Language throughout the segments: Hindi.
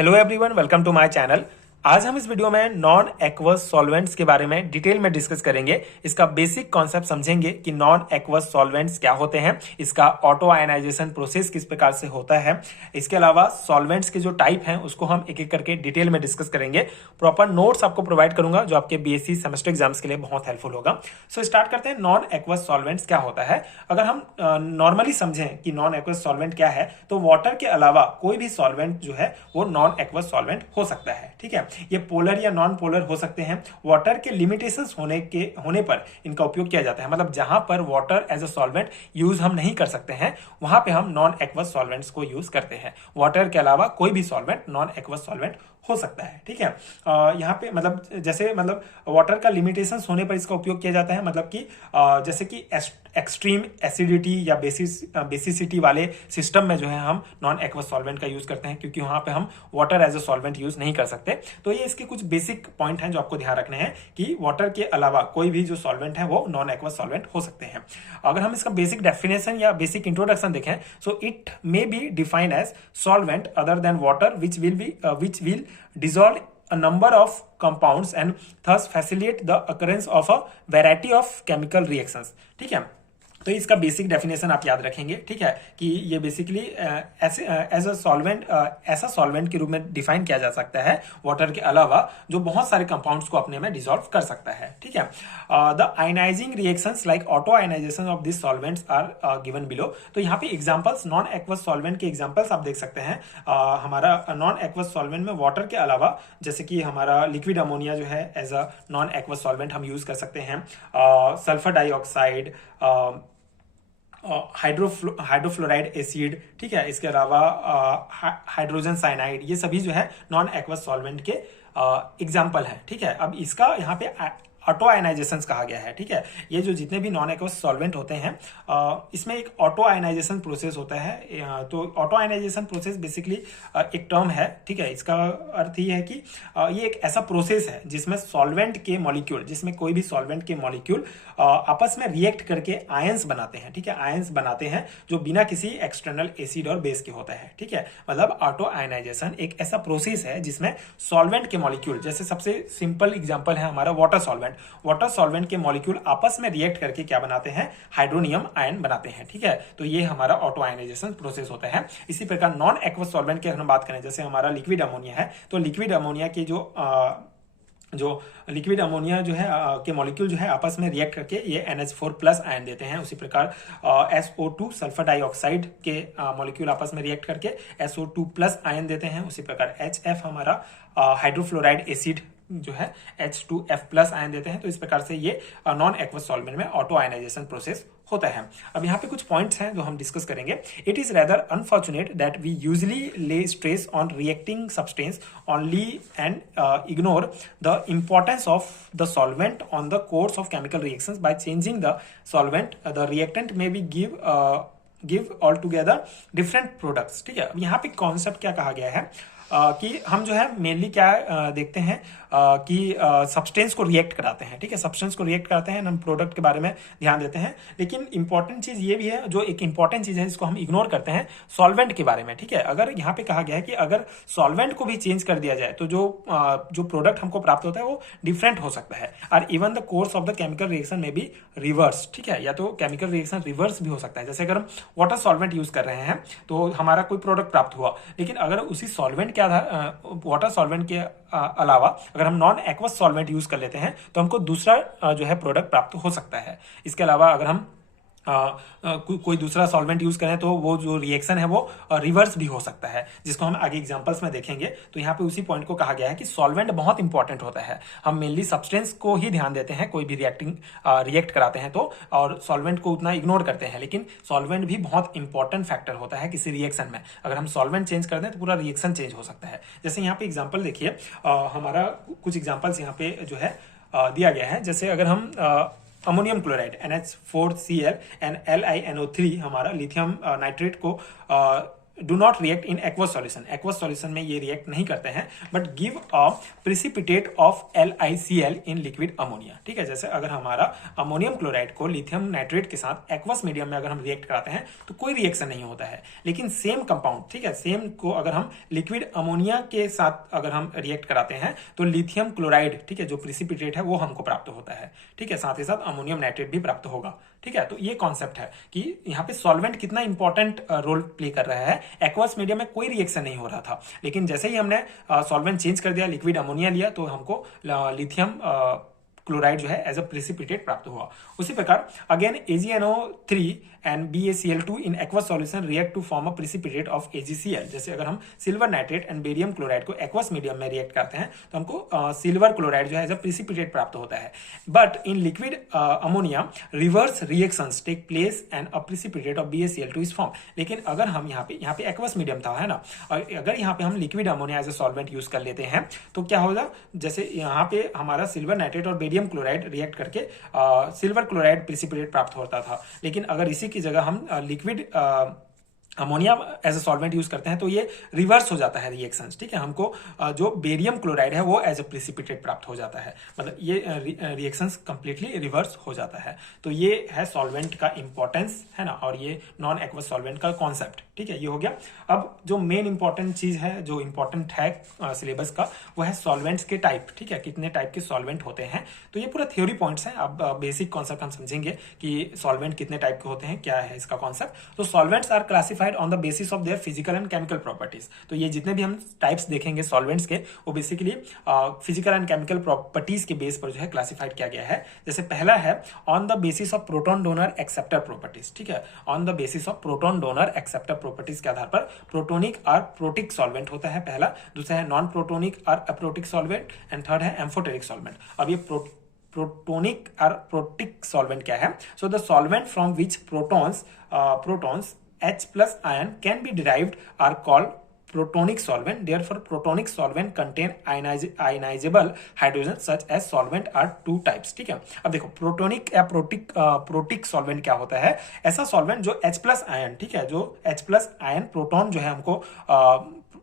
Hello everyone, welcome to my channel. आज हम इस वीडियो में नॉन एक्वस सॉल्वेंट्स के बारे में डिटेल में डिस्कस करेंगे। इसका बेसिक कॉन्सेप्ट समझेंगे कि नॉन एक्वस सॉल्वेंट्स क्या होते हैं, इसका ऑटो आयनाइजेशन प्रोसेस किस प्रकार से होता है। इसके अलावा सॉल्वेंट्स के जो टाइप हैं उसको हम एक एक करके डिटेल में डिस्कस करेंगे। प्रॉपर नोट्स आपको प्रोवाइड करूंगा जो आपके बीएससी सेमेस्टर एग्जाम्स के लिए बहुत हेल्पफुल होगा। सो स्टार्ट करते हैं, नॉन एक्वस सॉल्वेंट्स क्या होता है। अगर हम नॉर्मली समझें कि नॉन एक्वस सॉल्वेंट क्या है, तो वाटर के अलावा कोई भी सॉल्वेंट जो है वो नॉन एक्वस सॉल्वेंट हो सकता है। ठीक है, ये पोलर या नॉन पोलर हो सकते हैं। वाटर के लिमिटेशंस होने पर इनका उपयोग किया जाता है। मतलब जहां पर water as a solvent use हम नहीं कर सकते हैं वहां पे हम नॉन एक्वस सॉल्वेंट्स को यूज करते हैं। वाटर के अलावा कोई भी सॉल्वेंट नॉन एक्वस सॉल्वेंट हो सकता है। ठीक है, यहाँ पे मतलब जैसे मतलब वाटर का लिमिटेशंस होने पर इसका उपयोग किया जाता है। मतलब कि जैसे कि एक्सट्रीम एसिडिटी या बेसिसिटी वाले सिस्टम में जो है हम नॉन एक्वस सॉल्वेंट का यूज करते हैं, क्योंकि वहां पे हम water as a solvent use नहीं कर सकते। तो ये इसके कुछ बेसिक पॉइंट हैं जो आपको ध्यान रखने हैं कि वाटर के अलावा कोई भी जो सॉल्वेंट है वो नॉन एक्वस सॉल्वेंट हो सकते हैं। अगर हम इसका बेसिक डेफिनेशन या बेसिक इंट्रोडक्शन देखें, so it may be defined as solvent other than water which will dissolve a number of compounds and thus facilitate the occurrence of a variety of chemical reactions। ठीक है, तो इसका बेसिक डेफिनेशन आप याद रखेंगे। ठीक है, कि ये बेसिकली एज अ सॉल्वेंट ऐसा सॉल्वेंट के रूप में डिफाइन किया जा सकता है वाटर के अलावा जो बहुत सारे कंपाउंड्स को अपने में डिसॉल्व कर सकता है। ठीक है, the ionising reactions like auto ionisation of this solvents are given below. तो यहाँ पे एग्जांपल्स नॉन एक्वस सॉल्वेंट के एग्जांपल्स आप देख सकते हैं। हमारा नॉन एक्वस सॉल्वेंट में वाटर के अलावा जैसे कि हमारा लिक्विड अमोनिया जो है as a non aqueous solvent हम यूज कर सकते हैं। सल्फर डाइऑक्साइड, हाइड्रोफ्लोराइड एसिड, ठीक है, इसके अलावा हाइड्रोजन साइनाइड, ये सभी जो है नॉन एक्वस सॉल्वेंट के एग्जाम्पल है। ठीक है, अब इसका यहाँ पे ऑटो आयनाइजेशन कहा गया है। ठीक है, ये जो जितने भी नॉन एक्वस सॉल्वेंट होते हैं इसमें एक ऑटो आयनाइजेशन प्रोसेस होता है। तो ऑटो आयनाइजेशन प्रोसेस बेसिकली एक टर्म है। ठीक है, इसका अर्थ ये है कि ये एक ऐसा प्रोसेस है जिसमें सॉल्वेंट के मॉलिक्यूल, जिसमें कोई भी सॉल्वेंट के मॉलिक्यूल आपस में रिएक्ट करके आयंस बनाते हैं। ठीक है, आयंस बनाते हैं जो बिना किसी एक्सटर्नल एसिड और बेस के होता है। ठीक है, मतलब ऑटो आयनाइजेशन एक ऐसा प्रोसेस है जिसमें सॉल्वेंट के मॉलिक्यूल, जैसे सबसे सिंपल एग्जांपल है हमारा वाटर सॉल्वेंट। वाटर सॉल्वेंट के मॉलिक्यूल आपस में रिएक्ट करके क्या बनाते हैं, हाइड्रोनियम आयन बनाते हैं। ठीक है, तो ये हमारा ऑटो आयनाइजेशन प्रोसेस होता है। इसी प्रकार नॉन एक्वस सॉल्वेंट की हम बात करें, जैसे हमारा लिक्विड अमोनिया है, तो लिक्विड अमोनिया के जो लिक्विड अमोनिया जो है के मॉलिक्यूल जो है आपस में रिएक्ट करके ये NH4+ आयन देते हैं। उसी प्रकार SO2 सल्फर डाइऑक्साइड के मॉलिक्यूल आपस में रिएक्ट करके SO2+ आयन देते हैं। उसी प्रकार HF हमारा हाइड्रोफ्लोराइड एसिड जो है H2F+ आयन देते हैं। तो इस प्रकार से ये नॉन एक्वस सॉल्वेंट में ऑटो आयनाइजेशन प्रोसेस होता है। अब यहाँ पे कुछ पॉइंट्स हैं जो हम डिस्कस करेंगे। It is rather unfortunate that we usually lay stress on reacting substance only and ignore the importance of the solvent on the course of chemical reactions. By changing the solvent the reactant may be give altogether different products. ठीक है, अब यहाँ पे कॉन्सेप्ट क्या कहा गया है कि हम जो है मेनली क्या देखते हैं कि सब्सटेंस को रिएक्ट कराते हैं। ठीक है, सब्सटेंस को रिएक्ट कराते हैं, हम प्रोडक्ट के बारे में ध्यान देते हैं। लेकिन इंपॉर्टेंट चीज ये भी है, जो एक इंपॉर्टेंट चीज है जिसको हम इग्नोर करते हैं, सॉल्वेंट के बारे में। ठीक है, अगर यहाँ पे कहा गया है कि अगर सॉल्वेंट को भी चेंज कर दिया जाए तो जो प्रोडक्ट हमको प्राप्त होता है वो डिफरेंट हो सकता है। और even the course of the chemical reaction में भी रिवर्स। ठीक है, या तो केमिकल रिएक्शन रिवर्स भी हो सकता है। जैसे अगर हम वाटर सॉल्वेंट यूज कर रहे हैं तो हमारा कोई प्रोडक्ट प्राप्त हुआ, लेकिन अगर उसी सॉल्वेंट के वाटर सॉल्वेंट के अलावा अगर हम नॉन एक्वस सॉल्वेंट यूज कर लेते हैं तो हमको दूसरा जो है प्रोडक्ट प्राप्त हो सकता है। इसके अलावा अगर हम कोई दूसरा सॉल्वेंट यूज करें तो वो जो रिएक्शन है वो रिवर्स भी हो सकता है, जिसको हम आगे एग्जांपल्स में देखेंगे। तो यहाँ पे उसी पॉइंट को कहा गया है कि सॉल्वेंट बहुत इंपॉर्टेंट होता है। हम मेनली सब्सटेंस को ही ध्यान देते हैं कोई भी रिएक्ट कराते हैं तो, और सॉल्वेंट को उतना इग्नोर करते हैं। लेकिन सॉल्वेंट भी बहुत इंपॉर्टेंट फैक्टर होता है किसी रिएक्शन में। अगर हम सॉल्वेंट चेंज कर दें तो पूरा रिएक्शन चेंज हो सकता है। जैसे यहाँ पे एग्जाम्पल देखिए, हमारा कुछ एग्जाम्पल्स यहाँ पे जो है दिया गया है। जैसे अगर हम ammonium chloride NH4Cl and LiNO3 हमारा लिथियम नाइट्रेट को do not react in aqueous solution, aqueous solution में ये रिएक्ट नहीं करते हैं, but give a precipitate of LiCl in liquid ammonia. ठीक है, जैसे अगर हमारा अमोनियम क्लोराइड को लिथियम नाइट्रेट के साथ एक्वस मीडियम में अगर हम रिएक्ट कराते हैं तो कोई रिएक्शन नहीं होता है, लेकिन सेम कंपाउंड, ठीक है, सेम को अगर हम लिक्विड अमोनिया के साथ अगर हम रिएक्ट कराते हैं तो लिथियम क्लोराइड, ठीक है, जो प्रिसिपिटेट है वो हमको प्राप्त होता है। ठीक है, साथ ही साथ अमोनियम नाइट्रेट भी प्राप्त होगा। ठीक है, तो ये कॉन्सेप्ट है कि यहाँ पे सॉल्वेंट कितना इंपॉर्टेंट रोल प्ले कर रहा है। एक्वस मीडियम में कोई रिएक्शन नहीं हो रहा था, लेकिन जैसे ही हमने सॉल्वेंट चेंज कर दिया, लिक्विड अमोनिया लिया, तो हमको लिथियम क्लोराइड जो है एज अ प्रिसिपिटेट प्राप्त हुआ। उसी प्रकार again AgNO3 and BaCl2 in aqueous solution react to form a precipitate of AgCl। जैसे अगर हम silver nitrate and barium chloride को एक्वस मीडियम में रिएक्ट करते हैं तो हमको सिल्वर क्लोराइड जो है एज अ प्रिसिपिटेट प्राप्त होता है। But in liquid ammonia reverse reactions take place and a precipitate of BaCl2 is form. लेकिन अगर हम यहाँ पे एक्वस मीडियम था, है ना, और अगर यहाँ पे हम liquid ammonia as a solvent use कर लेते हैं तो क्या होगा, जैसे यहाँ पे हमारा सिल्वर नाइट्रेट और बेरियम क्लोराइड रिएक्ट करके सिल्वर क्लोराइड प्रिसिपिटेट प्राप्त होता था, लेकिन अगर इसी की जगह हम liquid ammonia as a solvent use करते हैं तो ये रिवर्स हो जाता है रिएक्शंस। ठीक है, हमको जो बेरियम क्लोराइड है वो एज अ प्रिसिपिटेट प्राप्त हो जाता है, मतलब ये रिएक्शंस कंप्लीटली रिवर्स हो जाता है। तो ये है सॉल्वेंट का इंपॉर्टेंस, है ना, और ये नॉन एक्वस सॉल्वेंट का कॉन्सेप्ट। ठीक है, ये हो गया। अब जो मेन इंपॉर्टेंट चीज है, जो इंपॉर्टेंट है सिलेबस का, वो है सॉल्वेंट्स के टाइप। ठीक है, कितने टाइप के सॉल्वेंट होते हैं, तो ये पूरा थ्योरी पॉइंट्स हैं। अब बेसिक कॉन्सेप्ट हम समझेंगे कि सॉल्वेंट कितने टाइप के होते हैं, क्या है इसका कॉन्सेप्ट। तो solvents are classified on the basis of their physical and chemical properties. तो ये जितने भी हम टाइप्स देखेंगे सॉल्वेंट्स के, वो basically physical and chemical properties के बेस पर जो है क्लासिफाइड किया गया है। जैसे पहला है on the basis of proton donor acceptor properties. ठीक है, on the basis of proton donor acceptor properties के आधार पर प्रोटोनिक और प्रोटिक सॉल्वेंट होता है पहला। दूसरा है नॉन प्रोटोनिक और अप्रोटिक सॉल्वेंट, एंड थर्ड है एम्फोटेरिक सॉल्वेंट। अब ये प्रोटोनिक और प्रोटिक सॉल्वेंट क्या है? सो the solvent from which protons H plus ion can be derived are called protonic solvent. Therefore, protonic solvent contain ionizable hydrogen such as solvent are two types. ठीक है, अब देखो प्रोटोनिक या प्रोटिक सॉल्वेंट क्या होता है? ऐसा सॉल्वेंट जो H प्लस आयन, ठीक है, जो H प्लस आयन प्रोटॉन जो है हमको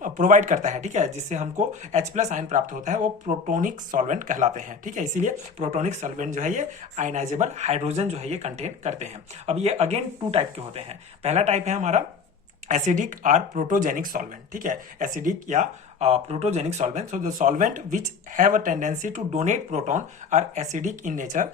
प्रोवाइड करता है, ठीक है, जिससे हमको H प्लस आयन प्राप्त होता है, वो प्रोटोनिक सॉल्वेंट कहलाते हैं। ठीक है, इसीलिए प्रोटोनिक सॉल्वेंट जो है ये आयनाइजेबल हाइड्रोजन जो है ये कंटेन करते हैं। अब ये अगेन टू टाइप के होते हैं। पहला टाइप है हमारा एसिडिक और प्रोटोजेनिक सॉल्वेंट। ठीक है, एसिडिक या protogenic solvent. So the solvent which have a tendency to donate proton are acidic in nature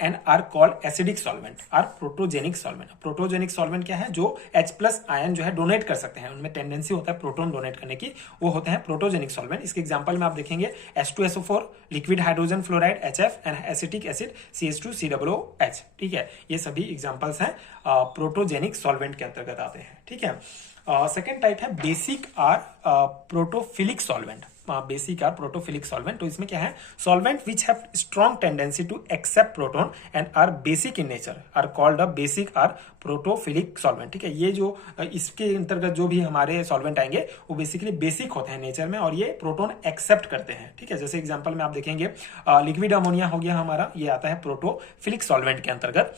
and are called acidic solvent or protogenic solvent. Protogenic solvent क्या है? जो H plus आयन जो है डोनेट कर सकते हैं, उनमें टेंडेंसी होता है प्रोटोन डोनेट करने की, वो होते हैं प्रोटोजेनिक सॉल्वेंट। इसके एग्जांपल में आप देखेंगे H2SO4, liquid hydrogen fluoride HF and acetic acid CH2COOH। ठीक है, ये सभी एग्जांपल्स हैं प्रोटोजेनिक सॉल्वेंट के अंतर्गत आते हैं। ठीक है, सेकेंड टाइप है basic or protophilic solvent. Basic or protophilic solvent, तो इसमें क्या है? Solvent which have strong tendency to accept proton and are basic in nature are called a basic or protophilic solvent. ठीक है, ये जो इसके अंतर्गत जो भी हमारे सॉल्वेंट आएंगे वो बेसिकली बेसिक होते हैं नेचर में, और ये प्रोटोन एक्सेप्ट करते हैं। ठीक है, जैसे एग्जांपल में आप देखेंगे लिक्विड अमोनिया हो गया हमारा, ये आता है प्रोटोफिलिक सॉल्वेंट के अंतर्गत।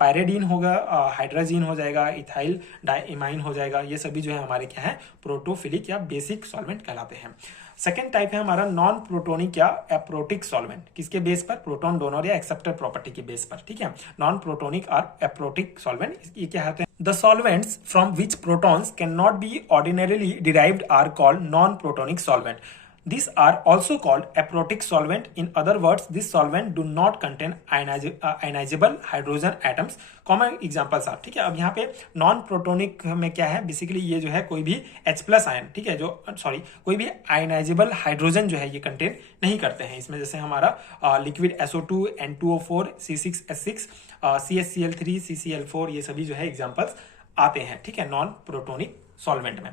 पायरेडीन होगा, हाइड्रोजीन हो जाएगा, इथाइल डाइमाइन हो जाएगा, ये सभी जो है हमारे क्या है? प्रोटोफिलिक या बेसिक सॉल्वेंट कहलाते हैं। सेकेंड टाइप है हमारा नॉन प्रोटोनिक या एप्रोटिक सॉल्वेंट। किसके बेस पर? प्रोटोन डोनर या एक्सेप्टर प्रॉपर्टी के बेस पर। ठीक है, नॉन प्रोटोनिक और एप्रोटिक सॉल्वेंट ये क्या होते हैं? The solvents from which protons can not be ordinarily derived are called non protonic solvent. These are also called aprotic solvent. In other words, this solvent do not contain ionizable hydrogen atoms. Common examples are, ठीक है, अब यहाँ पे नॉन प्रोटोनिक में क्या है? बेसिकली ये जो है कोई भी H प्लस आयन, ठीक है, जो कोई भी आयनाइजेबल हाइड्रोजन जो है ये कंटेन नहीं करते हैं इसमें। जैसे हमारा liquid SO2, N2O4, C6H6, CaCl3, CCl4, ये सभी जो है एग्जाम्पल्स आते हैं। ठीक है, नॉन प्रोटोनिक सॉल्वेंट में।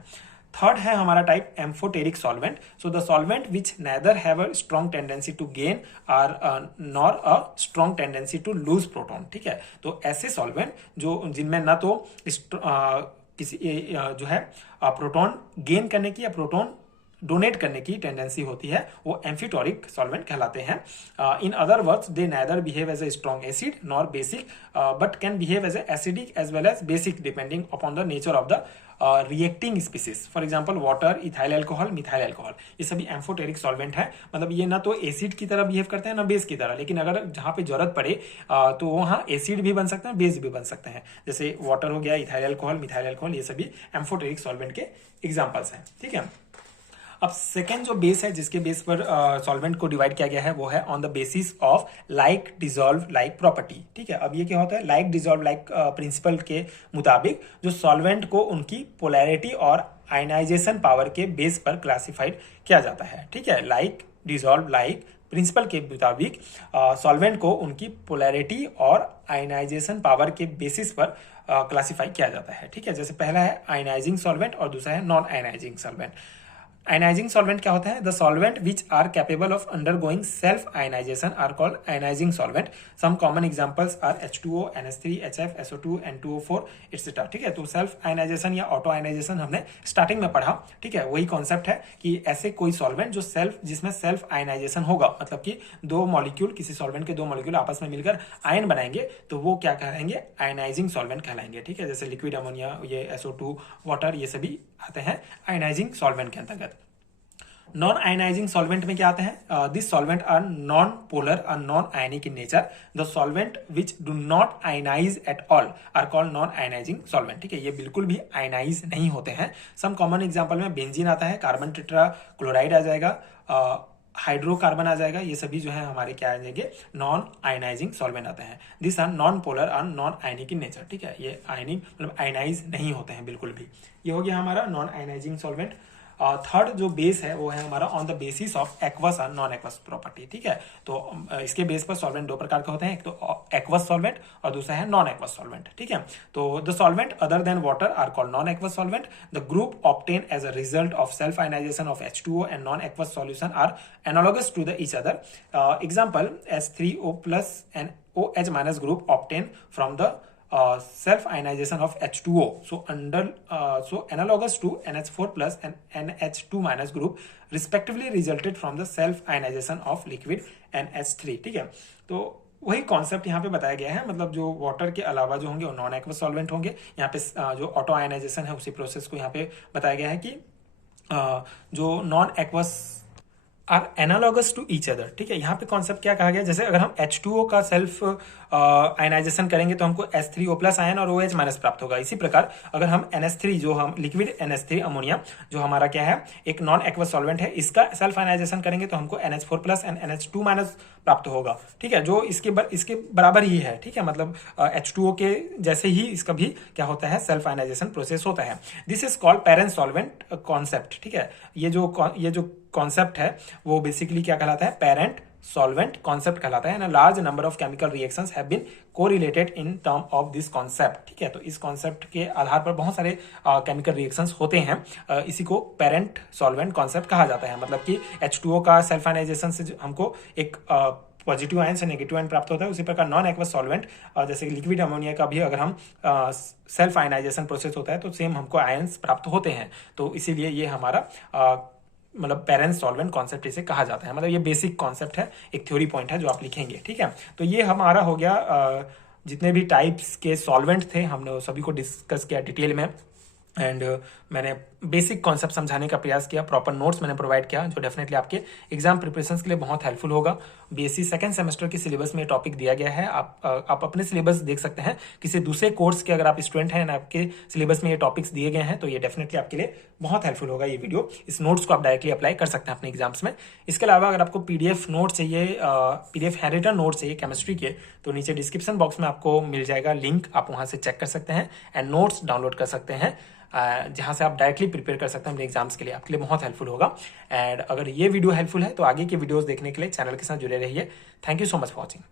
थर्ड है हमारा type amphoteric solvent. So the solvent which neither have a strong tendency to gain और nor a strong tendency to lose proton. ठीक है, तो ऐसे सॉल्वेंट जो जिनमें ना तो किसी जो है प्रोटॉन गेन करने की या प्रोटॉन डोनेट करने की टेंडेंसी होती है वो एम्फीटोरिक सॉल्वेंट कहलाते हैं। In other words they neither behave as a strong acid nor basic but can behave as a acidic as well as basic depending upon the nature of the reacting species. For example water, ethyl alcohol, methyl alcohol, ये सभी एम्फोटेरिक सॉल्वेंट है। मतलब ये ना तो एसिड की तरह बिहेव करते हैं ना बेस की तरह, लेकिन अगर जहाँ पे जरूरत पड़े तो वहाँ एसिड भी बन सकते हैं, बेस भी बन सकते हैं। जैसे वाटर हो गया, इथाइल अल्कोहल, मिथाइल अल्कोहल, ये सभी एम्फोटेरिक सॉल्वेंट के एग्जाम्पल्स हैं। ठीक है, अब सेकेंड जो बेस है जिसके बेस पर सॉल्वेंट को डिवाइड किया गया है वो है on the basis of like dissolve like property. ठीक है, अब ये क्या होता है, लाइक डिजॉल्व लाइक प्रिंसिपल के मुताबिक जो सॉल्वेंट को उनकी पोलैरिटी और आयनाइजेशन पावर के बेस पर क्लासिफाइड किया जाता है। ठीक है, लाइक डिजॉल्व लाइक प्रिंसिपल के मुताबिक सॉल्वेंट को उनकी पोलैरिटी और आयनाइजेशन पावर के बेसिस पर क्लासिफाई किया जाता है। ठीक है, जैसे पहला है आयनाइजिंग सॉल्वेंट और दूसरा है non ionising solvent. Ionising solvent क्या होता है, the solvent which are capable of undergoing self ionisation are called ionising solvent. Some common examples are H2O, NH3, HF, SO2, N2O4 etcetera. ठीक है, तो सेल्फ आयनाइजेशन या ऑटो आयनाइजेशन हमने स्टार्टिंग में पढ़ा। ठीक है, वही कॉन्सेप्ट है कि ऐसे कोई सॉल्वेंट जो जिसमें सेल्फ आयनाइजेशन होगा, मतलब कि दो मॉलिक्यूल, किसी सॉल्वेंट के दो मॉलिक्यूल आपस में मिलकर आयन बनाएंगे तो वो क्या कहलाएंगे, आयनाइजिंग सॉल्वेंट कहलाएंगे। ठीक है, जैसे लिक्विड अमोनिया, ये SO2, वाटर, ये सभी आते हैं आयनाइजिंग सॉल्वेंट के अंतर्गत। नॉन आयनाइजिंग सॉल्वेंट में क्या आते हैं, this solvent are non polar और non ionic in nature. The solvent which do not ionise at all are called non ionising solvent. ठीक है, ये बिल्कुल भी आयनाइज नहीं होते हैं। सम कॉमन एग्जांपल में बेंजीन आता है, कार्बन टेट्रा क्लोराइड आ जाएगा, हाइड्रोकार्बन आ जाएगा, ये सभी जो है हमारे क्या आ जाएंगे, नॉन आयनाइजिंग सॉल्वेंट आते हैं। दिस आर नॉन पोलर और नॉन आयनिक इन नेचर। ठीक है, ये आयनिक मतलब आयनाइज नहीं होते हैं बिल्कुल भी। ये हो गया हमारा नॉन आयनाइजिंग सॉल्वेंट। थर्ड जो बेस है वो है हमारा on the basis of aqueous और नॉन एक्वस प्रॉपर्टी। ठीक है, तो इसके बेस पर सॉल्वेंट दो प्रकार के होते हैं, एक तो एक्वस सॉल्वेंट और दूसरा है नॉन एक्वस सॉल्वेंट। ठीक है, तो the solvent other than water are called non aqueous solvent. The group obtain as a result of self ionisation of H2O and non aqueous solution are analogous to the each other. Example H3O+ and OH- group obtained from the self ionization of H2O, so analogous to NH4+ and NH2- group respectively resulted from the self ionization of liquid NH3। ठीक है, तो वही कॉन्सेप्ट यहाँ पे बताया गया है, मतलब जो वाटर के अलावा जो होंगे वो नॉन एक्वस सॉल्वेंट होंगे। यहाँ पे जो ऑटो आयनाइजेशन है उसी प्रोसेस को यहाँ पे बताया गया है कि जो non aqueous are analogous to each other. ठीक है, यहाँ पे कॉन्सेप्ट क्या कहा गया, जैसे अगर हम H2O का सेल्फ आयनाइजेशन करेंगे तो हमको H3O+ आयन और OH- प्राप्त होगा। इसी प्रकार अगर हम NH3 जो हम लिक्विड NH3 अमोनिया जो हमारा क्या है एक नॉन एक्वस सॉल्वेंट है, इसका सेल्फ आयनाइजेशन करेंगे तो हमको NH4+ एंड NH2- प्राप्त होगा। ठीक है, जो इसके बराबर ही है। ठीक है, मतलब H2O के जैसे ही इसका भी क्या होता है, सेल्फ आयनाइजेशन प्रोसेस होता है। This is called parent solvent concept. ठीक है, ये जो कॉन्सेप्ट है वो बेसिकली क्या कहलाता है, पेरेंट सॉल्वेंट कॉन्सेप्ट कहलाता है। Large number of chemical reactions have been correlated in term of this concept. ठीक है, तो इस कॉन्सेप्ट के आधार पर बहुत सारे केमिकल रिएक्शंस होते हैं। इसी को पेरेंट सॉल्वेंट कॉन्सेप्ट कहा जाता है। मतलब कि H2O का सेल्फ आयनाइजेशन से हमको एक पॉजिटिव आयन से नेगेटिव आयन प्राप्त होता है। उसी प्रकार नॉन एक्वस सॉल्वेंट जैसे लिक्विड अमोनिया का भी अगर हम सेल्फ आयनाइजेशन प्रोसेस होता है तो सेम हमको आयन्स प्राप्त होते हैं। तो इसीलिए ये हमारा मतलब पेरेंट सॉल्वेंट कॉन्सेप्ट इसे कहा जाता है। मतलब ये बेसिक कॉन्सेप्ट है, एक थ्योरी पॉइंट है जो आप लिखेंगे। ठीक है, तो ये हमारा हो गया जितने भी टाइप्स के सॉल्वेंट थे हमने सभी को डिस्कस किया डिटेल में। एंड मैंने बेसिक कॉन्सेप्ट समझाने का प्रयास किया, प्रॉपर नोट्स मैंने प्रोवाइड किया जो डेफिनेटली आपके एग्जाम प्रिपरेशंस के लिए बहुत हेल्पफुल होगा। बीएससी सेकंड सेमेस्टर के सिलेबस में टॉपिक दिया गया है, आप अपने सिलेबस देख सकते हैं। किसी दूसरे कोर्स के अगर आप स्टूडेंट हैं आपके सिलेबस में ये टॉपिक्स दिए गए हैं तो ये डेफिनेटली आपके लिए बहुत हेल्पफुल होगा ये वीडियो। इस नोट्स को आप डायरेक्टली अप्लाई कर सकते हैं अपने एग्जाम्स में। इसके अलावा अगर आपको पीडीएफ नोट चाहिए, पीडीएफ हैंडरिटन नोट चाहिए केमिस्ट्री के, तो नीचे डिस्क्रिप्शन बॉक्स में आपको मिल जाएगा लिंक, आप वहां से चेक कर सकते हैं एंड नोट्स डाउनलोड कर सकते हैं, जहां से आप डायरेक्टली प्रिपेयर कर सकते हैं अपने एग्जाम्स के लिए। आपके लिए बहुत हेल्पफुल होगा। एंड अगर ये वीडियो हेल्पफुल है तो आगे के वीडियोस देखने के लिए चैनल के साथ जुड़े रहिए। Thank you so much for watching.